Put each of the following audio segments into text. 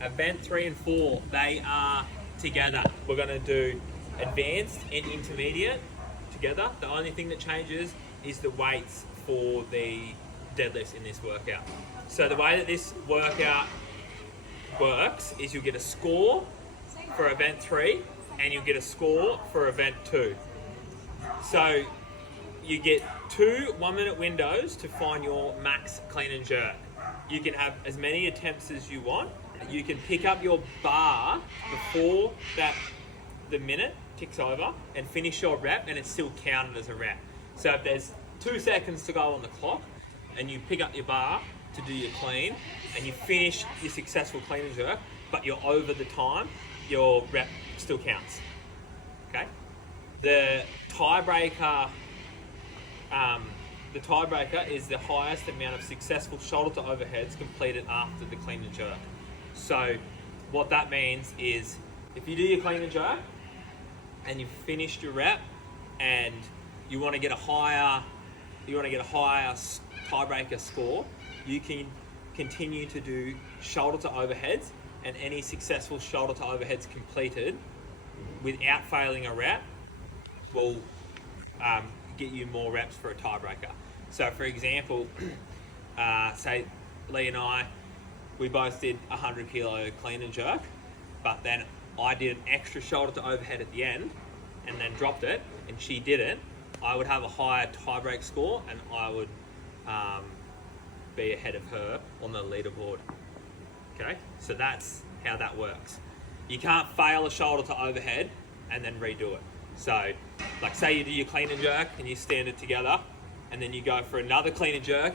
event 3 and 4, they are together. We're going to do advanced and intermediate together. The only thing that changes is the weights for the deadlifts in this workout. So the way that this workout works is you'll get a score for event 3 and you'll get a score for event 2. So you get 2 1-minute windows to find your max clean and jerk. You can have as many attempts as you want. You can pick up your bar before the minute ticks over and finish your rep, and it's still counted as a rep. So if there's 2 seconds to go on the clock and you pick up your bar to do your clean and you finish your successful clean and jerk, but you're over the time, your rep still counts. Okay? The tiebreaker is the highest amount of successful shoulder to overheads completed after the clean and jerk. So what that means is if you do your clean and jerk and you've finished your rep and you want to get a higher tiebreaker score, you can continue to do shoulder to overheads, and any successful shoulder to overheads completed without failing a rep will get you more reps for a tiebreaker. So for example, say Lee and I, we both did 100 kilo clean and jerk, but then I did an extra shoulder to overhead at the end and then dropped it, and she didn't. I would have a higher tiebreak score and I would be ahead of her on the leaderboard. Okay, so that's how that works. You can't fail a shoulder to overhead and then redo it. So, like say you do your clean and jerk and you stand it together, and then you go for another clean and jerk,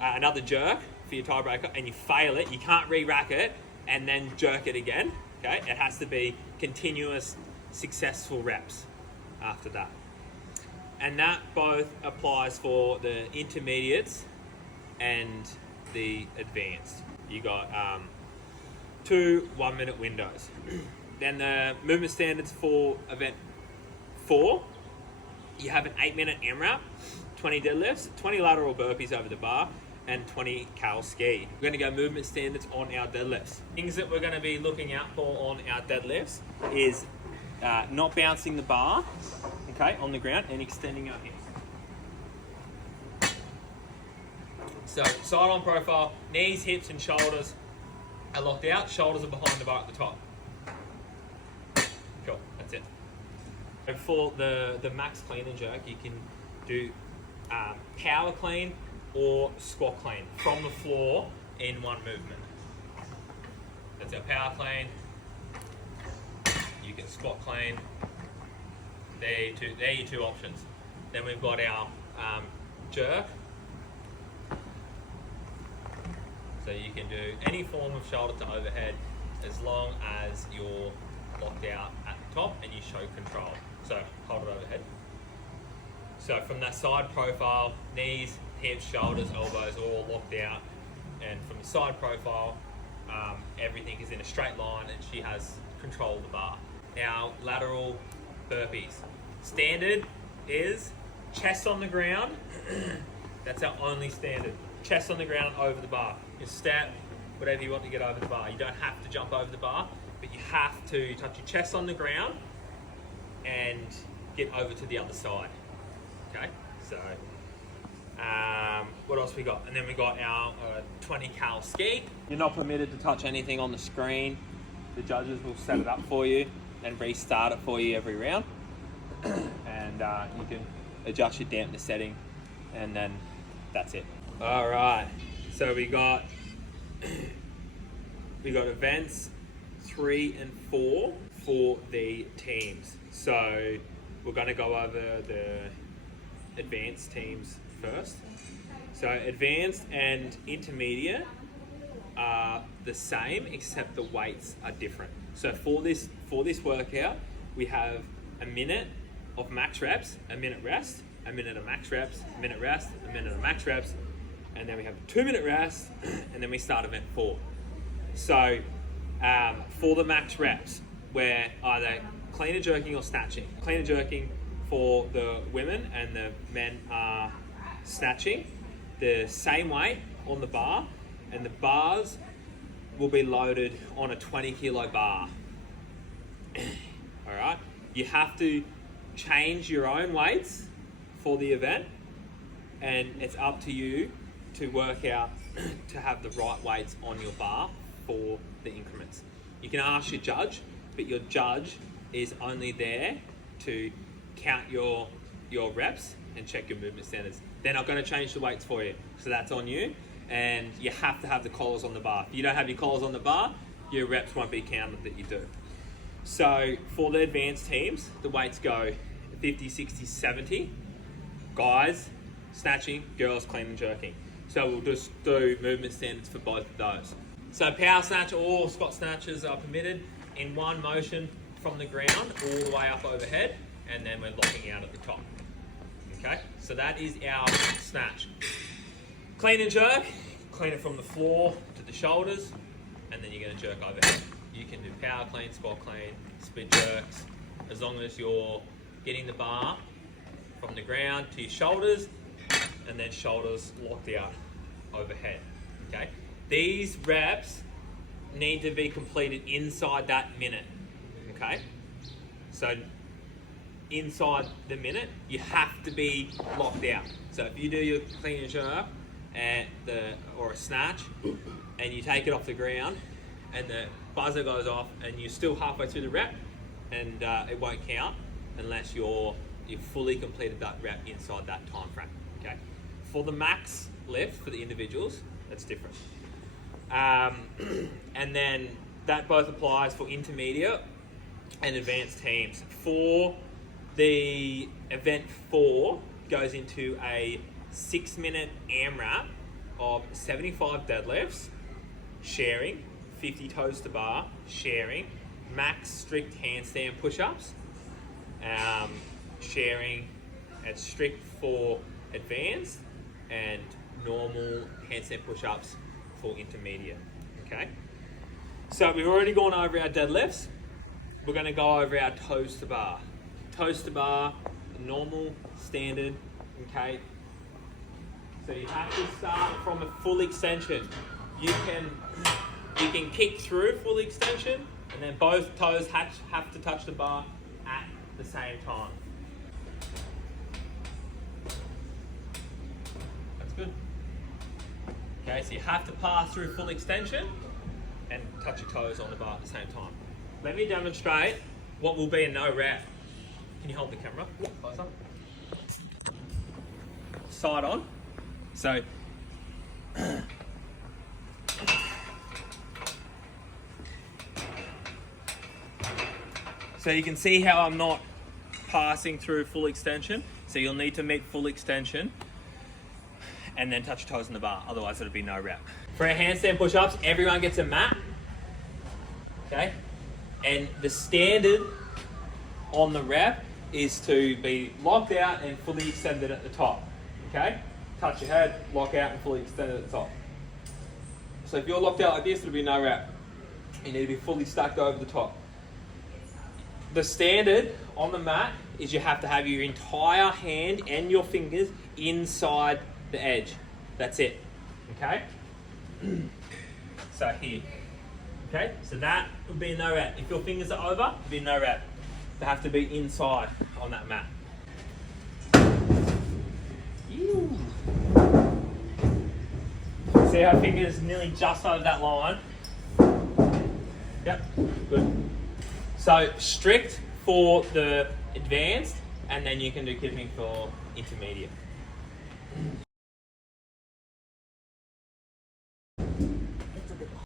another jerk for your tiebreaker, and you fail it, you can't re-rack it and then jerk it again. Okay, it has to be continuous, successful reps after that. And that both applies for the intermediates and the advanced. You got 2 1-minute windows. Then the movement standards for event 4, you have an 8-minute AMRAP, 20 deadlifts, 20 lateral burpees over the bar, and 20 cal ski. We're going to go movement standards on our deadlifts. Things that we're going to be looking out for on our deadlifts is not bouncing the bar, okay, on the ground, and extending our hips. So side on profile, knees, hips, and shoulders are locked out. Shoulders are behind the bar at the top. Cool, that's it. And for the max clean and jerk, you can do power clean or squat clean from the floor in one movement. That's our power clean. You can squat clean. They're your 2 options. Then we've got our jerk. So you can do any form of shoulder to overhead as long as you're locked out at the top and you show control. So hold it overhead. So from that side profile, knees, hips, shoulders, elbows all locked out. And from the side profile, everything is in a straight line and she has control of the bar. Our lateral burpees. Standard is chest on the ground. That's our only standard. Chest on the ground over the bar. You step, whatever you want to get over the bar. You don't have to jump over the bar, but you have to touch your chest on the ground and get over to the other side. Okay, so what else we got? And then we got our 20 cal ski. You're not permitted to touch anything on the screen. The judges will set it up for you and restart it for you every round. And you can adjust your dampness setting, and then that's it. All right, so we got events 3 and 4 for the teams. So we're going to go over the advanced teams first. So advanced and intermediate are the same, except the weights are different. So for this workout, we have a minute of max reps, a minute rest, a minute of max reps, a minute rest, a minute of max reps, and then we have a 2-minute rest, and then we start event 4. So for the max reps, we're either clean and jerking or snatching. Clean and jerking for the women, and the men are snatching the same weight on the bar, and the bars will be loaded on a 20 kilo bar. All right, you have to change your own weights for the event, and it's up to you to work out to have the right weights on your bar for the increments. You can ask your judge, but your judge is only there to count your reps and check your movement standards. They're not going to change the weights for you, so that's on you. And you have to have the collars on the bar. If you don't have your collars on the bar, your reps won't be counted that you do. So for the advanced teams, the weights go 50, 60, 70. Guys, snatching, girls, clean and jerking. So we'll just do movement standards for both of those. So power snatch or squat snatches are permitted in one motion from the ground all the way up overhead, and then we're locking out at the top. Okay, so that is our snatch. Clean and jerk, clean it from the floor to the shoulders, and then you're going to jerk overhead. You can do power clean, squat clean, split jerks, as long as you're getting the bar from the ground to your shoulders, and then shoulders locked out overhead. Okay, these reps need to be completed inside that minute. Okay, so inside the minute, you have to be locked out. So if you do your clean and jerk or a snatch, and you take it off the ground, and the buzzer goes off, and you're still halfway through the rep, and it won't count unless you've fully completed that rep inside that time frame. Okay. For the max lift for the individuals, that's different. And then that both applies for intermediate and advanced teams. For the event 4 goes into a 6-minute AMRAP of 75 deadlifts, sharing, 50 toes to bar, sharing, max strict handstand push-ups, sharing, and strict for advanced, and normal handstand push-ups for intermediate. Okay, so we've already gone over our deadlifts. We're going to go over our toes to bar. Toes to bar, normal, standard. Okay, so you have to start from a full extension. You can kick through full extension, and then both toes have to touch the bar at the same time. That's good. Okay, so you have to pass through full extension and touch your toes on the bar at the same time. Let me demonstrate what will be a no rep. Can you hold the camera closer? Side on. So you can see how I'm not passing through full extension. So you'll need to meet full extension and then touch your toes on the bar. Otherwise it'll be no rep. For our handstand push-ups, everyone gets a mat. Okay? And the standard on the rep is to be locked out and fully extended at the top. Okay? Touch your head, lock out and fully extended at the top. So if you're locked out like this, it'll be no rep. You need to be fully stacked over the top. The standard on the mat is you have to have your entire hand and your fingers inside the edge. That's it. Okay? So here. Okay? So that would be a no rep. If your fingers are over, it'll be no rep. They have to be inside on that mat. Ew. See how fingers nearly just over that line? Yep, good. So strict for the advanced, and then you can do kipping for intermediate.